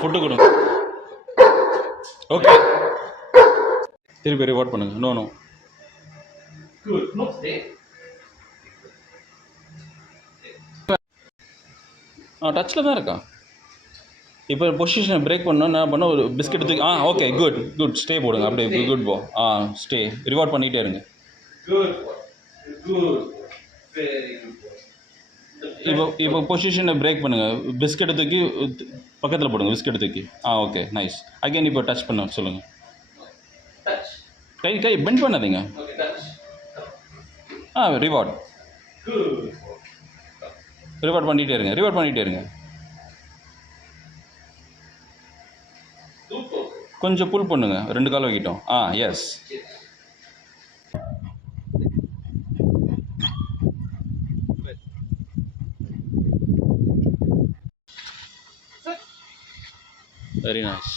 ஃபுட்டு கொடுங்க. ஓகே, திருப்பி ரிவார்ட் பண்ணுங்க. No no. Good. No, stay. டச்சில் தான் இருக்கா. இப்போ பொசிஷனை பிரேக் பண்ணோம். நான் பண்ண ஒரு பிஸ்கெட் தூக்கி ஓகே குட் குட் ஸ்டே போடுங்க. அப்படியே குட் போ. ஸ்டே ரிவார்ட் பண்ணிகிட்டே இருங்க. Good boy. Good. Very good boy. இப்போ பொசிஷனை பிரேக் பண்ணுங்கள். பிஸ்கெட்டை தூக்கி பக்கத்தில் போடுங்க. பிஸ்கெட் தூக்கி ஓகே நைஸ். அகைன் இப்போ டச் பண்ண சொல்லுங்கள். Touch. கை பெண்ட் பண்ணாதீங்க. Okay, touch. Reward. Good. Reward பண்ணிகிட்டே இருங்க. ரிவார்ட் பண்ணிகிட்டே இருங்க. Super. கொஞ்சம் புல் பண்ணுங்க. 2 கால் வைக்கிட்டோம். எஸ். Very nice.